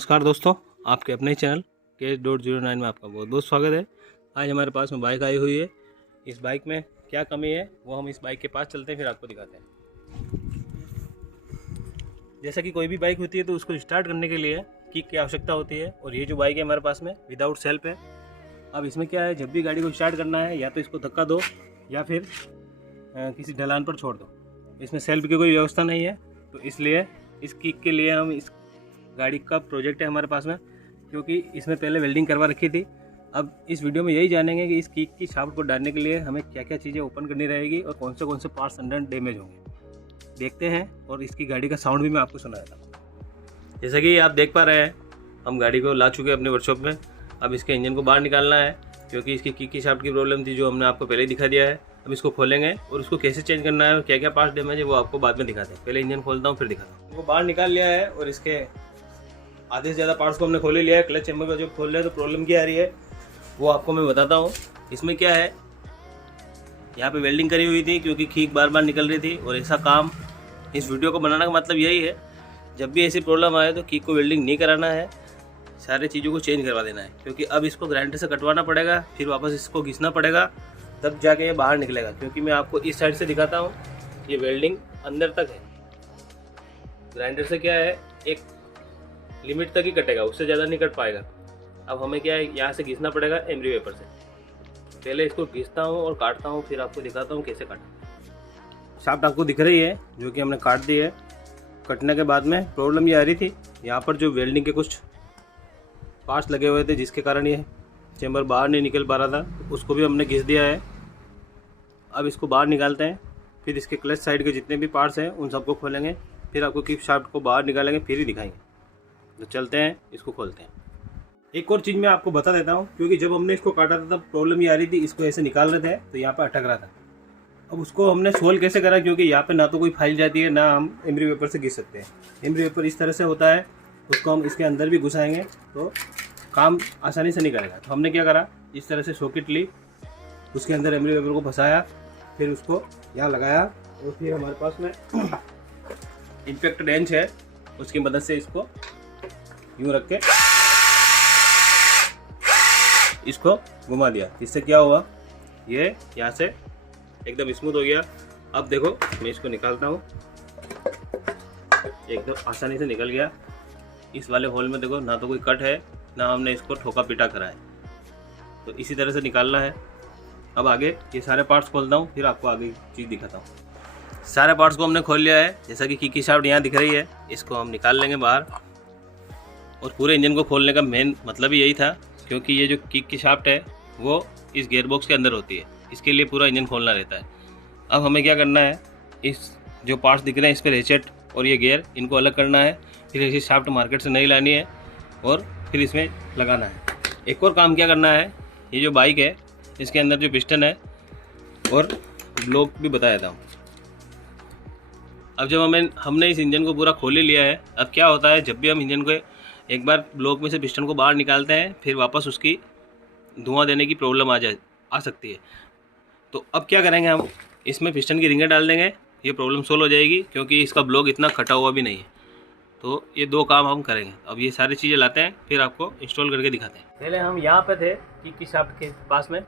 नमस्कार दोस्तों, आपके अपने चैनल K.09 में आपका बहुत बहुत स्वागत है। आज हमारे पास में बाइक आई हुई है। इस बाइक में क्या कमी है वो हम इस बाइक के पास चलते हैं, फिर आपको दिखाते हैं। जैसा कि कोई भी बाइक होती है तो उसको स्टार्ट करने के लिए किक की आवश्यकता होती है, और ये जो बाइक है हमारे पास में विदाउट सेल्फ है। अब इसमें क्या है, जब भी गाड़ी को स्टार्ट करना है या तो इसको धक्का दो या फिर किसी ढलान पर छोड़ दो। इसमें सेल्फ की कोई व्यवस्था नहीं है, तो इसलिए इस किक के लिए हम इस गाड़ी का प्रोजेक्ट है हमारे पास में, क्योंकि इसमें पहले वेल्डिंग करवा रखी थी। अब इस वीडियो में यही जानेंगे कि इस किक की शाफ्ट को डालने के लिए हमें क्या क्या चीज़ें ओपन करनी रहेगी और कौन से पार्ट्स अंदर डैमेज होंगे, देखते हैं। और इसकी गाड़ी का साउंड भी मैं आपको सुना देता हूँ। जैसा कि आप देख पा रहे हैं, हम गाड़ी को ला चुके हैं अपने वर्कशॉप में। अब इसके इंजन को बाहर निकालना है, क्योंकि इसकी किक की शाफ्ट की प्रॉब्लम थी, जो हमने आपको पहले ही दिखा दिया है। अब इसको खोलेंगे और उसको कैसे चेंज करना है और क्या क्या पार्ट्स डैमेज है वो आपको बाद में दिखाते हैं। पहले इंजन खोलता हूँ फिर दिखाता हूँ। इनको बाहर निकाल लिया है और इसके आधे से ज़्यादा पार्ट्स को हमने खोले लिया है। क्लच चैम्बर का जो खोल रहे हैं तो प्रॉब्लम क्या आ रही है वो आपको मैं बताता हूँ। इसमें क्या है, यहाँ पे वेल्डिंग करी हुई थी क्योंकि खींच बार बार निकल रही थी, और ऐसा काम इस वीडियो को बनाने का मतलब यही है, जब भी ऐसी प्रॉब्लम आए तो खींच को वेल्डिंग नहीं कराना है, सारी चीज़ों को चेंज करवा देना है। क्योंकि अब इसको ग्राइंडर से कटवाना पड़ेगा, फिर वापस इसको घिसना पड़ेगा, तब जाके ये बाहर निकलेगा। क्योंकि मैं आपको इस साइड से दिखाता हूँ, ये वेल्डिंग अंदर तक है। ग्राइंडर से क्या है, एक लिमिट तक ही कटेगा, उससे ज़्यादा नहीं कट पाएगा। अब हमें क्या है, यहाँ से घिसना पड़ेगा एमरी वेपर से। पहले इसको घिसता हूँ और काटता हूँ, फिर आपको दिखाता हूँ कैसे काटा। शाफ्ट आपको दिख रही है जो कि हमने काट दी है। कटने के बाद में प्रॉब्लम ये आ रही थी, यहाँ पर जो वेल्डिंग के कुछ पार्ट्स लगे हुए थे जिसके कारण ये चैम्बर बाहर नहीं निकल पा रहा था, उसको भी हमने घिस दिया है। अब इसको बाहर निकालते हैं, फिर इसके क्लच साइड के जितने भी पार्ट्स हैं उन सबको खोलेंगे, फिर आपको किक शाफ्ट को बाहर निकालेंगे, फिर ही दिखाएंगे। तो चलते हैं, इसको खोलते हैं। एक और चीज़ मैं आपको बता देता हूँ, क्योंकि जब हमने इसको काटा था तब प्रॉब्लम ये आ रही थी, इसको ऐसे निकाल रहे थे तो यहाँ पर अटक रहा था। अब उसको हमने सोल्व कैसे करा, क्योंकि यहाँ पे ना तो कोई फाइल जाती है, ना हम एमरी वेपर से घिस सकते हैं। एमरी वेपर इस तरह से होता है, उसको हम इसके अंदर भी घुसाएंगे तो काम आसानी से नहीं करेगा। तो हमने क्या करा, इस तरह से सॉकेट ली, उसके अंदर एमरी वेपर को फंसाया, फिर उसको यहाँ लगाया, और फिर हमारे पास में इम्पैक्ट रेंच है, उसकी मदद से इसको यूँ रख के इसको घुमा दिया। इससे क्या हुआ, ये यहाँ से एकदम स्मूथ हो गया। अब देखो मैं इसको निकालता हूँ, एकदम आसानी से निकल गया। इस वाले होल में देखो, ना तो कोई कट है, ना हमने इसको ठोका पीटा करा है। तो इसी तरह से निकालना है। अब आगे ये सारे पार्ट्स खोलता हूँ, फिर आपको आगे चीज़ दिखाता हूँ। सारे पार्ट्स को हमने खोल लिया है, जैसा कि किक की शाफ्ट यहाँ दिख रही है, इसको हम निकाल लेंगे बाहर। और पूरे इंजन को खोलने का मेन मतलब ही यही था, क्योंकि ये जो किक की शाफ्ट है वो इस गियर बॉक्स के अंदर होती है, इसके लिए पूरा इंजन खोलना रहता है। अब हमें क्या करना है, इस जो पार्ट्स दिख रहे हैं इस पर रेचेट और ये गियर, इनको अलग करना है, फिर ऐसी शाफ्ट मार्केट से नहीं लानी है और फिर इसमें लगाना है। एक और काम क्या करना है, ये जो बाइक है इसके अंदर जो पिस्टन है और ब्लॉक भी बता देता हूँ। अब जब हमने इस इंजन को पूरा खोल लिया है, अब क्या होता है, जब भी हम इंजन को एक बार ब्लॉक में से पिस्टन को बाहर निकालते हैं, फिर वापस उसकी धुआं देने की प्रॉब्लम आ सकती है। तो अब क्या करेंगे, हम इसमें पिस्टन की रिंगें डाल देंगे, ये प्रॉब्लम सोल्व हो जाएगी, क्योंकि इसका ब्लॉक इतना कटा हुआ भी नहीं है। तो ये दो काम हम करेंगे। अब ये सारी चीज़ें लाते हैं, फिर आपको इंस्टॉल करके दिखाते हैं। पहले हम यहाँ पे थे किक की शाफ्ट के पास में,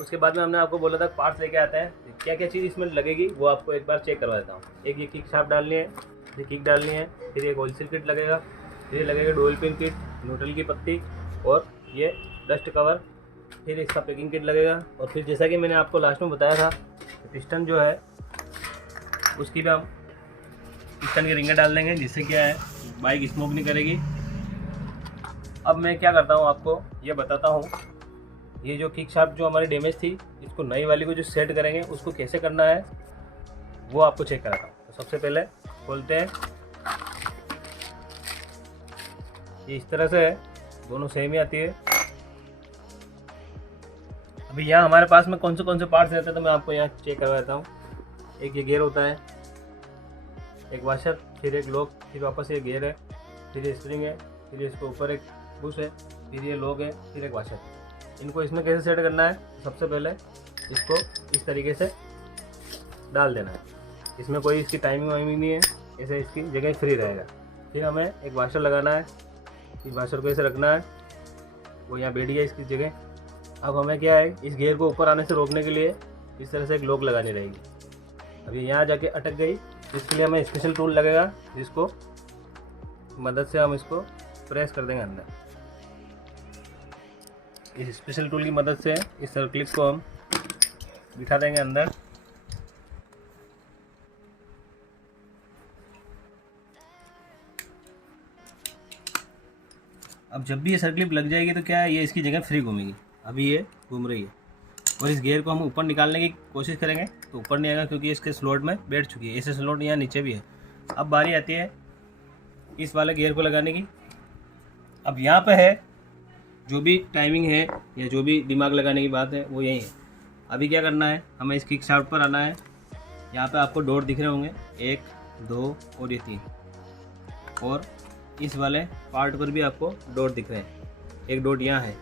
उसके बाद में हमने आपको बोला था पार्ट्स लेके आते हैं, क्या क्या चीज़ इसमें लगेगी वो आपको एक बार चेक करवा देता हूँ। एक ये किक शाफ्ट डालनी है, ये किक डालनी है, फिर एक ऑयल सील किट लगेगा, फिर लगेगा डुअल पिन किट, न्यूट्रल की पत्ती और ये डस्ट कवर, फिर इसका पैकिंग किट लगेगा। और फिर जैसा कि मैंने आपको लास्ट में बताया था, पिस्टन जो है उसकी भी हम पिस्टन की रिंगें डाल देंगे, जिससे क्या है बाइक स्मोक नहीं करेगी। अब मैं क्या करता हूँ, आपको ये बताता हूँ, ये जो किक शाफ्ट जो हमारी डैमेज थी, इसको नई वाली को जो सेट करेंगे उसको कैसे करना है वो आपको चेक कराता हूँ। तो सबसे पहले खोलते हैं, ये इस तरह से है, दोनों सेम ही आती है। अभी यहाँ हमारे पास में कौन से पार्ट्स रहते हैं तो मैं आपको यहाँ चेक करवा देता हूँ। एक ये गियर होता है, एक वाशर, फिर एक लॉक, फिर वापस ये गियर है, फिर ये स्प्रिंग है, फिर इसके ऊपर एक बुश है, फिर ये लॉक है, फिर एक वाशर। इनको इसमें कैसे सेट करना है, सबसे पहले इसको इस तरीके से डाल देना है। इसमें कोई इसकी टाइमिंग वाइमिंग नहीं है, ऐसे इसकी जगह फ्री रहेगा। फिर हमें एक वाशर लगाना है, इस वाशर को ऐसे रखना है, वो यहाँ बैठ गया इसकी जगह। अब हमें क्या है, इस गियर को ऊपर आने से रोकने के लिए इस तरह से एक लॉक लगानी रहेगी। अब ये यहाँ जाके अटक गई, इसके लिए हमें स्पेशल टूल लगेगा, जिसको मदद से हम इसको प्रेस कर देंगे अंदर। इस स्पेशल टूल की मदद से इस सर्कलिप को हम बिठा देंगे अंदर। अब जब भी ये सर्कलिप लग जाएगी तो क्या है, ये इसकी जगह फ्री घूमेगी। अभी ये घूम रही है और इस गियर को हम ऊपर निकालने की कोशिश करेंगे तो ऊपर नहीं आएगा, क्योंकि इसके स्लॉट में बैठ चुकी है। ऐसे स्लॉट यहाँ नीचे भी है। अब बारी आती है इस वाले गियर को लगाने की। अब यहाँ पे है जो भी टाइमिंग है या जो भी दिमाग लगाने की बात है वो यही है। अभी क्या करना है, हमें इस किक शाफ्ट पर आना है। यहाँ पे आपको डॉट दिख रहे होंगे, 1 2 और ये 3, और इस वाले पार्ट पर भी आपको डॉट दिख रहे हैं। एक डॉट यहाँ है,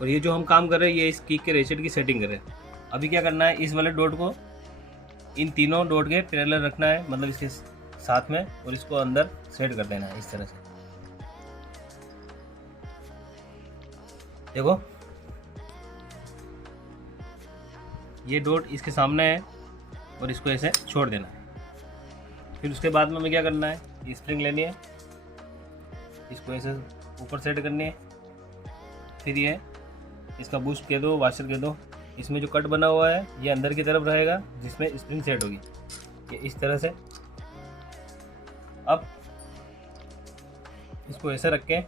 और ये जो हम काम कर रहे हैं ये इस किक के रेशेट की सेटिंग कर रहे हैं। अभी क्या करना है, इस वाले डॉट को इन तीनों डॉट के पैरेलल रखना है, मतलब इसके साथ में, और इसको अंदर सेट कर देना है इस तरह से। देखो ये डॉट इसके सामने है और इसको ऐसे छोड़ देना है। फिर उसके बाद में हमें क्या करना है, ये स्प्रिंग लेनी है, इसको ऐसे ऊपर सेट करनी है। फिर ये इसका बूस्ट कह दो, वाशर कह दो। इसमें जो कट बना हुआ है ये अंदर की तरफ रहेगा, जिसमें स्प्रिंग सेट होगी, ये इस तरह से। अब इसको ऐसे रख के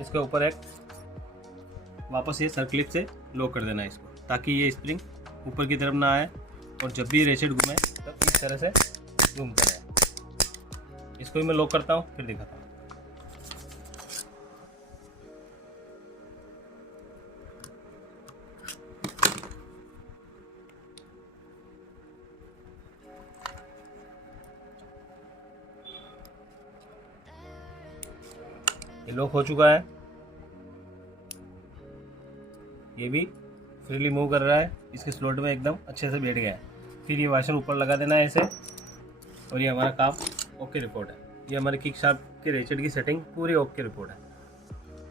इसके ऊपर एक वापस ये सर्कलिप से लॉक कर देना है इसको, ताकि ये स्प्रिंग ऊपर की तरफ ना आए और जब भी रेशेट घूमे तब इस तरह से घूमता रहे। इसको भी मैं लॉक करता हूँ, फिर दिखाता हूँ। ये लॉक हो चुका है, ये भी फ्रीली मूव कर रहा है, इसके स्लॉट में एकदम अच्छे से बैठ गया है। फिर ये वाशर ऊपर लगा देना है ऐसे, और ये हमारा काम ओके रिपोर्ट है। ये हमारे किक शाफ्ट के रेचेट की सेटिंग पूरी ओके रिपोर्ट है।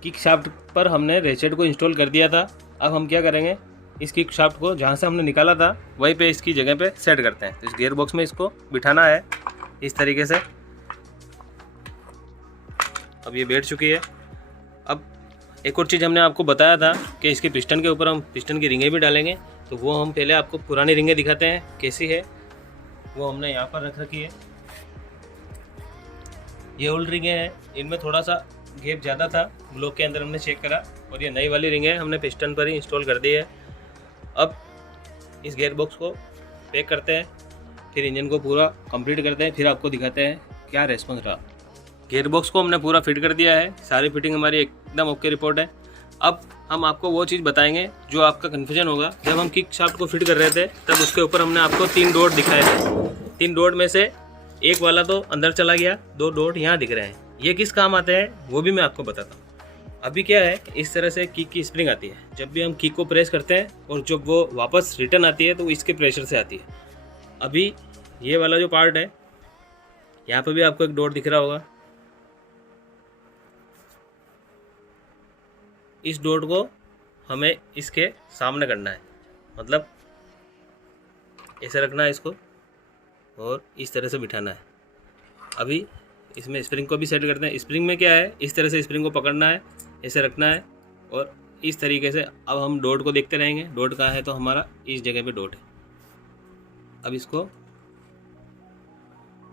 किक शाफ्ट पर हमने रेचेट को इंस्टॉल कर दिया था। अब हम क्या करेंगे, इस किक शाफ्ट को जहाँ से हमने निकाला था वहीं पे इसकी जगह पे सेट करते हैं। तो इस गियर बॉक्स में इसको बिठाना है इस तरीके से। अब ये बैठ चुकी है। अब एक और चीज़ हमने आपको बताया था कि इसके पिस्टन के ऊपर हम पिस्टन की रिंगें भी डालेंगे, तो वो हम पहले आपको पुरानी रिंगें दिखाते हैं कैसी है। वो हमने यहाँ पर रख रखी है। ये ओल्ड रिंगें हैं, इनमें थोड़ा सा गैप ज़्यादा था, ब्लॉक के अंदर हमने चेक करा, और ये नई वाली रिंगें हमने पिस्टन पर ही इंस्टॉल कर दी है। अब इस गियर बॉक्स को पैक करते हैं, फिर इंजन को पूरा कंप्लीट करते हैं, फिर आपको दिखाते हैं क्या रेस्पॉन्स रहा। गियर बॉक्स को हमने पूरा फिट कर दिया है, सारी फिटिंग हमारी एकदम ओके रिपोर्ट है। अब हम आपको वो चीज़ बताएंगे जो आपका कन्फ्यूजन होगा। जब हम किक शाफ्ट को फिट कर रहे थे तब उसके ऊपर हमने आपको 3 डॉट दिखाए थे। 3 डॉट में से एक वाला तो अंदर चला गया, 2 डॉट यहाँ दिख रहे हैं। ये किस काम आते हैं वो भी मैं आपको बताता हूँ। अभी क्या है, इस तरह से किक की स्प्रिंग आती है। जब भी हम किक को प्रेस करते हैं और जब वो वापस रिटर्न आती है तो इसके प्रेशर से आती है। अभी ये वाला जो पार्ट है, यहाँ पर भी आपको एक डॉट दिख रहा होगा। इस डॉट को हमें इसके सामने करना है, मतलब ऐसे रखना है इसको और इस तरह से बिठाना है। अभी इसमें स्प्रिंग को भी सेट करते हैं। स्प्रिंग में क्या है, इस तरह से स्प्रिंग को पकड़ना है, ऐसे रखना है और इस तरीके से। अब हम डॉट को देखते रहेंगे, डॉट कहाँ है, तो हमारा इस जगह पे डॉट है। अब इसको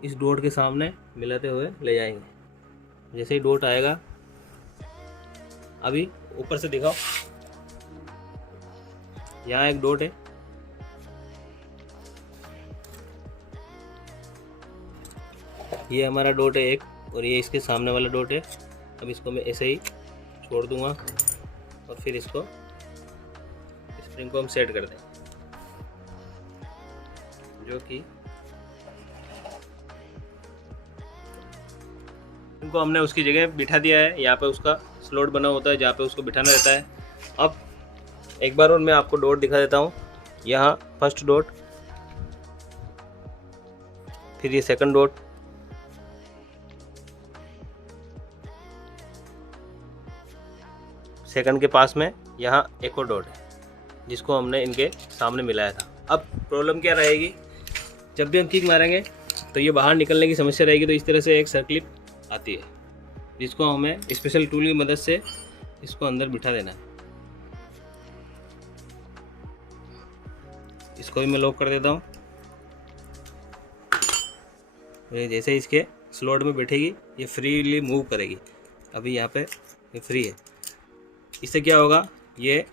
इस डॉट के सामने मिलाते हुए ले जाएंगे। जैसे ही डॉट आएगा, अभी ऊपर से दिखाओ, यहाँ एक डॉट है, ये हमारा डॉट है एक, और ये इसके सामने वाला डॉट है। अब इसको मैं ऐसे ही छोड़ दूंगा और फिर इसको स्प्रिंग को हम सेट कर देंगे, जो कि इनको हमने उसकी जगह बिठा दिया है। यहाँ पे उसका स्लॉट बना होता है जहाँ पे उसको बिठाना रहता है। अब एक बार और मैं आपको डॉट दिखा देता हूँ। यहाँ फर्स्ट डॉट, फिर ये सेकंड डॉट, सेकंड के पास में यहाँ एक और डॉट है जिसको हमने इनके सामने मिलाया था। अब प्रॉब्लम क्या रहेगी, जब भी हम किक मारेंगे तो ये बाहर निकलने की समस्या रहेगी। तो इस तरह से एक सर्कलिप आती है जिसको हमें स्पेशल टूल की मदद से इसको अंदर बिठा देना है। इसको भी मैं लॉक कर देता हूँ। जैसे इसके स्लॉट में बैठेगी ये फ्रीली मूव करेगी। अभी यहाँ पे ये फ्री है, इससे क्या होगा, ये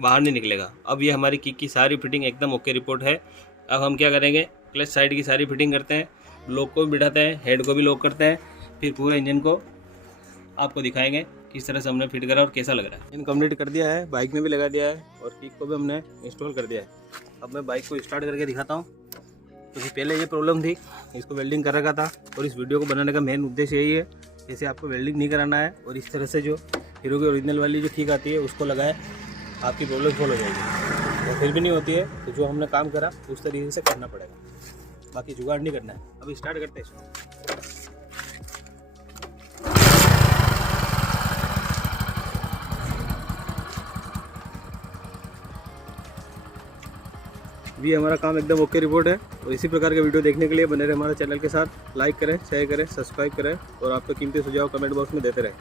बाहर नहीं निकलेगा। अब ये हमारी किक की सारी फिटिंग एकदम ओके रिपोर्ट है। अब हम क्या करेंगे, क्लच साइड की सारी फिटिंग करते हैं, लॉक को भी बिठाते हैं, हेड को भी लॉक करते हैं, फिर पूरे इंजन को आपको दिखाएंगे किस तरह से हमने फिट करा और कैसा लग रहा है। इंजन कंप्लीट कर दिया है, बाइक में भी लगा दिया है और किक को भी हमने इंस्टॉल कर दिया है। अब मैं बाइक को स्टार्ट करके दिखाता हूँ। क्योंकि पहले ये प्रॉब्लम थी, इसको वेल्डिंग कर रखा था और इस वीडियो को बनाने का मेन उद्देश्य यही है, जैसे आपको वेल्डिंग नहीं कराना है और इस तरह से जो हीरो की ओरिजिनल वाली जो किक आती है उसको लगाएं, आपकी प्रॉब्लम सॉल्व हो जाएगी। और फिर भी नहीं होती है तो जो हमने काम करा उस तरीके से करना पड़ेगा, बाकी जुगाड़ नहीं करना है। अभी स्टार्ट करते हैं इसको। भी हमारा काम एकदम ओके रिपोर्ट है। और इसी प्रकार के वीडियो देखने के लिए बने रहे हमारे चैनल के साथ। लाइक करें, शेयर करें, सब्सक्राइब करें और आपके कीमती सुझाव कमेंट बॉक्स में देते रहें।